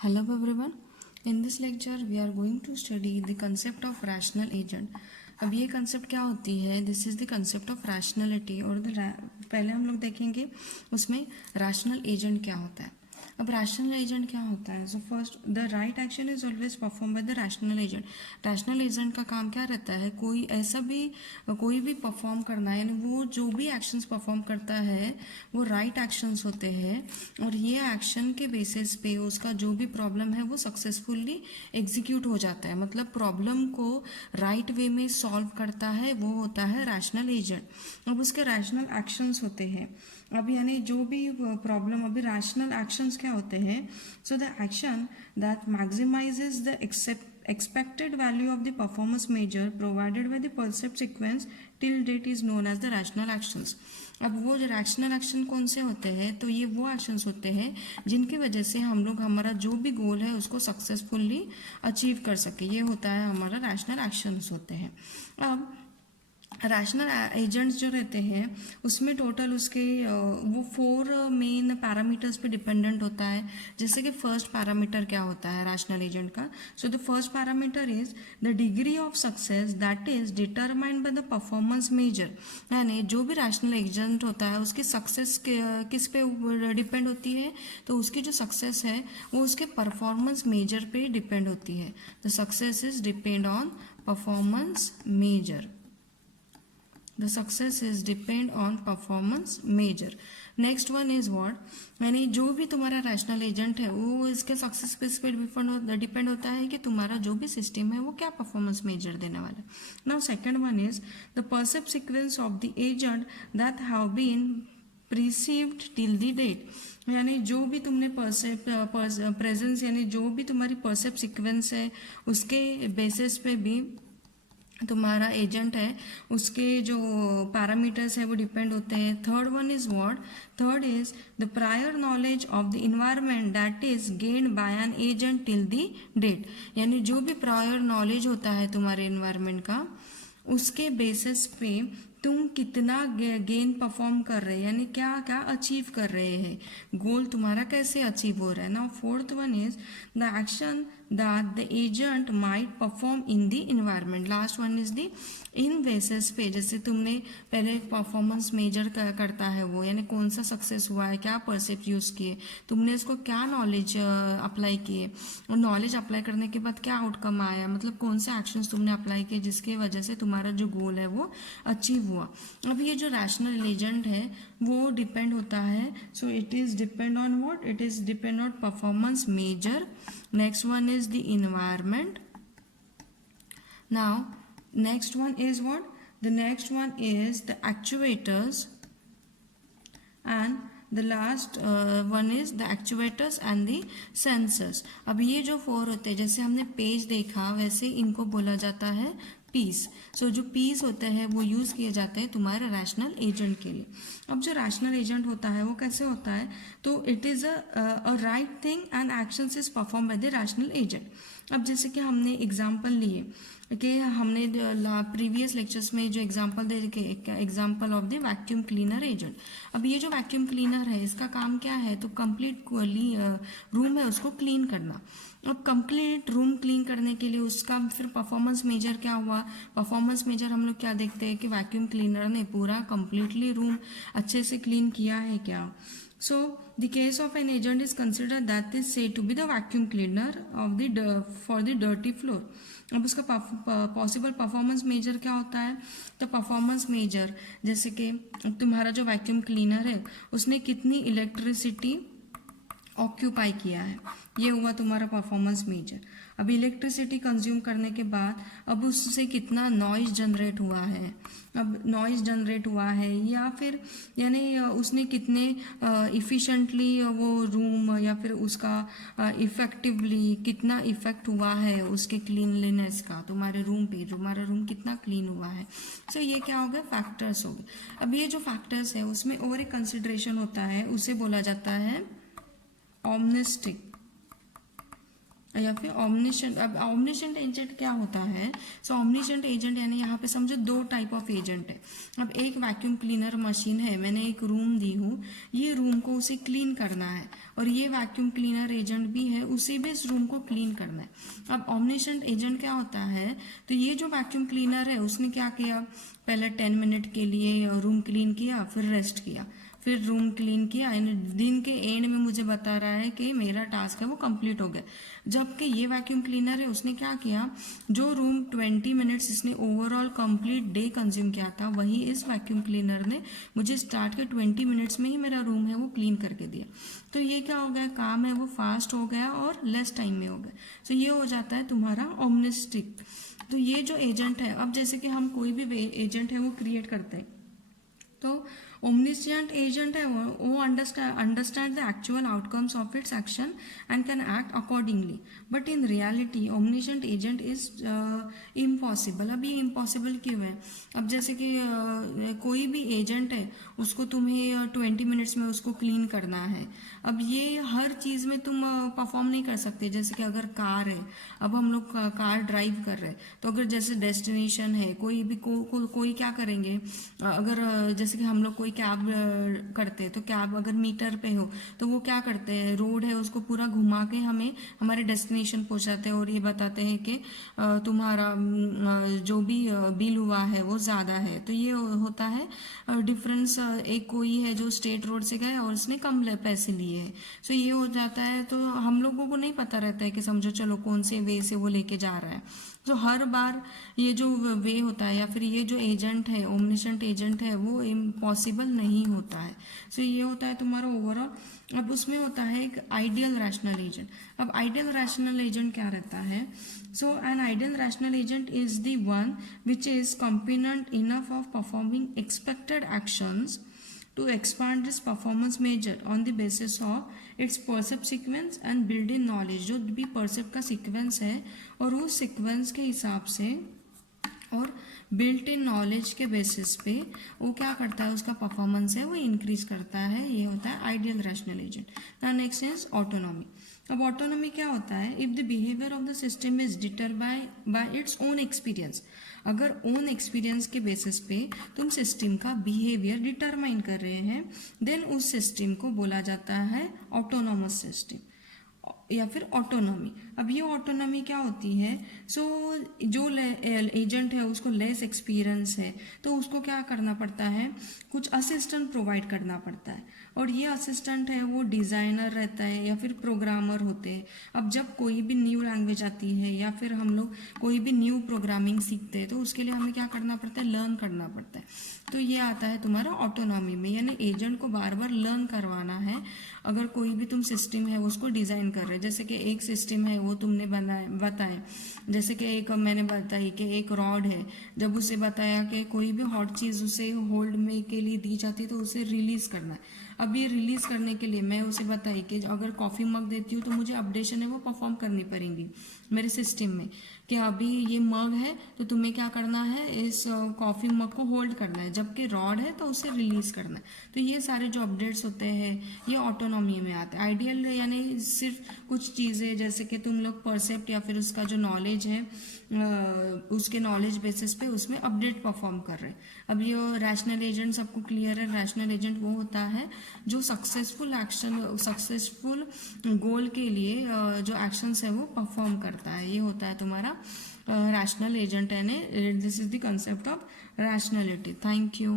Hello everyone. In this lecture we are going to study the concept of rational agent. अब ये concept क्या होती है? This is the concept of rationality और पहले हम लोग देखेंगे उसमें rational agent क्या होता है. अब रैशनल एजेंट क्या होता है? So first the right action is always perform by the rational agent. Rational agent का काम क्या रहता है? कोई भी परफॉर्म करना है, यानी वो जो भी एक्शंस परफॉर्म करता है वो राइट एक्शंस होते हैं और ये एक्शन के बेसिस पे उसका जो भी प्रॉब्लम है वो सक्सेसफुली एग्जीक्यूट हो जाता है. मतलब प्रॉब्लम को राइट वे में सॉल्व करता है, वो होता है रैशनल एजेंट. अब उसके रैशनल एक्शंस होते हैं. अब यानी जो भी प्रॉब्लम, अभी रैशनल एक्शंस क्या होते हैं? So the action that maximizes the expected value of the performance measure provided by the percept sequence till date is known as the rational actions. अब वो जो रैशनल एक्शन कौन से होते हैं? तो ये वो एक्शंस होते हैं जिनकी वजह से हम लोग हमारा जो भी गोल है उसको सक्सेसफुली अचीव कर सके. ये होता है हमारा रैशनल एक्शंस होते हैं. अब रैशनल एजेंट्स जो रहते हैं उसमें टोटल उसके वो 4 मेन पैरामीटर्स पे डिपेंडेंट होता है. जैसे कि फर्स्ट पैरामीटर क्या होता है रैशनल एजेंट का? So the first parameter is the degree of success that is determined by the performance measure. यानी जो भी रैशनल एजेंट होता है उसकी सक्सेस किस पे डिपेंड होती है? तो उसकी जो सक्सेस है वो उसके परफॉर्मेंस मेजर पे डिपेंड होती है. The success is depend on performance measure. The success is depend on performance measure. Next one is what? यानी जो भी तुम्हारा रैशनल एजेंट है वो इसके सक्सेस पे डिपेंड होता है कि तुम्हारा जो भी सिस्टम है वो क्या परफॉर्मेंस मेजर देने वाला है. Now second one is the percept sequence of the agent that have been perceived till the date. यानी जो भी तुमने प्रेजेंस यानी जो भी तुम्हारी परसेप्ट सीक्वेंस है उसके बेसिस पे भी तुम्हारा एजेंट है उसके जो पैरामीटर्स है वो डिपेंड होते हैं. Third one is what? Third is the prior knowledge of the environment that is gained by an agent till the date. यानी जो भी प्रायर नॉलेज होता है तुम्हारे इन्वायरमेंट का उसके बेसिस पे तुम कितना गेन परफॉर्म कर रहे हैं, यानी क्या क्या अचीव कर रहे हैं, गोल तुम्हारा कैसे अचीव हो रहा है. Now fourth one is the action that the agent might perform in the environment. last one is the in basis पे, जैसे तुमने पहले परफॉर्मेंस मेजर करता है वो, यानी कौन सा सक्सेस हुआ है, क्या परसेप्ट यूज़ किए तुमने, इसको क्या नॉलेज अप्लाई किए और नॉलेज अप्लाई करने के बाद क्या आउटकम आया, मतलब कौन से एक्शंस तुमने अप्लाई किए जिसकी वजह से तुम्हारा जो गोल है वो अचीव हुआ. अब ये जो रैशनल एजेंट है वो डिपेंड होता है. So it is depend on what? It is depend on performance measure. Next one is the environment. Now next one is what? The next one is the actuators, and the last one is the actuators and the sensors. अब ये जो 4 होते हैं, जैसे हमने page देखा वैसे इनको बोला जाता है पीस. सो जो पीस होते हैं वो यूज़ किए जाते हैं तुम्हारे रैशनल एजेंट के लिए. अब जो रैशनल एजेंट होता है वो कैसे होता है? तो it is a right thing and actions is perform by the rational agent. अब जैसे कि हमने एग्जांपल लिए कि हमने प्रीवियस लेक्चर्स में जो एग्जांपल दे के example of the vacuum cleaner agent. अब ये जो वैक्यूम क्लीनर है इसका काम क्या है? तो कंप्लीट रूम है उसको क्लीन करना. अब कंप्लीट रूम क्लीन करने के लिए उसका फिर परफॉर्मेंस मेजर क्या हुआ? परफॉर्मेंस मेजर हम लोग क्या देखते हैं कि वैक्यूम क्लीनर ने पूरा कंप्लीटली रूम अच्छे से क्लीन किया है क्या. So the case of an agent is considered that is said to be the vacuum cleaner of the for the dirty floor. अब उसका पॉसिबल परफॉर्मेंस मेजर क्या होता है? तो परफॉर्मेंस मेजर जैसे कि तुम्हारा जो वैक्यूम क्लीनर है उसने कितनी इलेक्ट्रिसिटी ऑक्यूपाई किया है, ये हुआ तुम्हारा परफॉर्मेंस मेजर. अब इलेक्ट्रिसिटी कंज्यूम करने के बाद अब उससे कितना नॉइज जनरेट हुआ है, अब नॉइज जनरेट हुआ है या फिर यानी उसने कितने इफ़िशेंटली वो रूम या फिर उसका इफ़ेक्टिवली कितना इफ़ेक्ट हुआ है उसके क्लीनलीनेस का तुम्हारे रूम पे, तुम्हारा रूम कितना क्लीन हुआ है. सो ये क्या हो गया? फैक्टर्स हो गए. अब ये जो फैक्टर्स है उसमें और एक कंसिडरेशन होता है, उसे बोला जाता है ऑम्निस्टिक या फिर ऑमनिशेंट। अब ऑमनिशेंट एजेंट क्या होता है? सो ऑमनिशेंट एजेंट यानी यहाँ पे समझो दो टाइप ऑफ एजेंट है। अब एक वैक्यूम क्लीनर मशीन है, मैंने एक रूम दी हूँ, ये रूम को उसे क्लीन करना है, और ये वैक्यूम क्लीनर एजेंट भी है, उसे भी इस रूम को क्लीन करना है। अब ऑमनिशेंट एजेंट क्या होता है? तो ये जो वैक्यूम क्लीनर है उसने क्या किया, पहले 10 मिनट के लिए रूम क्लीन किया, फिर रेस्ट किया, फिर रूम क्लीन किया, दिन के एंड में मुझे बता रहा है कि मेरा टास्क है वो कंप्लीट हो गया। जबकि ये वैक्यूम क्लीनर है, उसने क्या किया, जो रूम 20 मिनट्स इसने ओवरऑल कंप्लीट डे कंज्यूम किया था, वही इस वैक्यूम क्लीनर ने मुझे स्टार्ट के 20 मिनट्स में ही मेरा रूम है वो क्लीन करके दिया। तो ये क्या हो गया, काम है वो फास्ट हो गया और लेस टाइम में हो गया। तो ये हो जाता है तुम्हारा ऑमनिस्टिक। तो ये जो एजेंट है, अब जैसे कि हम कोई भी एजेंट है वो क्रिएट करते हैं, तो omniscient agent है वो understand the actual outcomes of its action and can act accordingly, but in reality omniscient agent is impossible। अब ये impossible क्यों है? अब जैसे कि कोई भी एजेंट है, उसको तुम्हें 20 मिनट्स में उसको क्लीन करना है। अब ये हर चीज़ में तुम परफॉर्म नहीं कर सकते। जैसे कि अगर कार है, अब हम लोग कार ड्राइव कर रहे हैं, तो अगर जैसे डेस्टिनेशन है, कोई भी कोई क्या करेंगे, अगर जैसे कि हम लोग कोई कैब करते हैं, तो कैब अगर मीटर पे हो तो वो क्या करते हैं, रोड है उसको पूरा घुमा के हमें हमारे डेस्टिनेशन पहुंचाते हैं, और ये बताते हैं कि तुम्हारा जो भी बिल हुआ है वो ज़्यादा है। तो ये होता है डिफरेंस। एक कोई है जो स्टेट रोड से गया और उसने कम पैसे लिए हैं, सो ये हो जाता है। तो हम लोगों को नहीं पता रहता है कि समझो चलो कौन से वे से वो लेके जा रहा है। तो हर बार ये जो वे होता है या फिर ये जो एजेंट है, ओमनिशेंट एजेंट है, वो इम्पॉसिबल नहीं होता है। सो ये होता है तुम्हारा ओवरऑल। अब उसमें होता है एक आइडियल रैशनल एजेंट। अब आइडियल रैशनल एजेंट क्या रहता है? So an ideal rational agent is the one which is competent enough of performing expected actions to expand this performance measure on the basis of its percept sequence and build in knowledge। जो भी percept का sequence है और उस sequence के हिसाब से और बिल्ट इन नॉलेज के बेसिस पे वो क्या करता है, उसका परफॉर्मेंस है वो इंक्रीज करता है। ये होता है ideal rational agent. The next is autonomy. अब ऑटोनॉमी क्या होता है? If the behaviour of the system is deter bye its own experience. अगर ओन एक्सपीरियंस के बेसिस पे तुम सिस्टम का बिहेवियर डिटरमाइन कर रहे हैं, देन उस सिस्टम को बोला जाता है ऑटोनॉमस सिस्टम या फिर ऑटोनॉमी। अब ये ऑटोनॉमी क्या होती है? सो जो एजेंट है उसको लेस एक्सपीरियंस है, तो उसको क्या करना पड़ता है, कुछ असिस्टेंट प्रोवाइड करना पड़ता है, और ये असिस्टेंट है वो डिज़ाइनर रहता है या फिर प्रोग्रामर होते हैं। अब जब कोई भी न्यू लैंग्वेज आती है या फिर हम लोग कोई भी न्यू प्रोग्रामिंग सीखते हैं, तो उसके लिए हमें क्या करना पड़ता है, लर्न करना पड़ता है। तो ये आता है तुम्हारा ऑटोनॉमी में, यानी एजेंट को बार बार लर्न करवाना है। अगर कोई भी तुम सिस्टम है उसको डिज़ाइन कर रहे हैं, जैसे कि एक सिस्टम है वो तुमने बताए, जैसे कि एक मैंने बताई कि एक रॉड है, जब उसे बताया कि कोई भी हॉट चीज़ उसे होल्ड में के लिए दी जाती है तो उसे रिलीज़ करना है। अब ये रिलीज़ करने के लिए मैं उसे बताई कि अगर कॉफ़ी मग देती हूँ तो मुझे अपडेशन है वो परफॉर्म करनी पड़ेंगी मेरे सिस्टम में, कि अभी ये मग है तो तुम्हें क्या करना है, इस कॉफ़ी मग को होल्ड करना है, जबकि रॉड है तो उसे रिलीज़ करना है। तो ये सारे जो अपडेट्स होते हैं ये ऑटोनॉमी में आते हैं। आइडियल यानी सिर्फ कुछ चीज़ें जैसे कि तुम लोग परसेप्ट या फिर उसका जो नॉलेज है उसके नॉलेज बेसिस पे उसमें अपडेट परफॉर्म कर रहे हैं। अब ये रैशनल एजेंट सबको क्लियर है। रैशनल एजेंट वो होता है जो सक्सेसफुल गोल के लिए जो एक्शंस है वो परफॉर्म करता है। ये होता है तुम्हारा रैशनल एजेंट, यानी this is the concept of rationality. Thank you.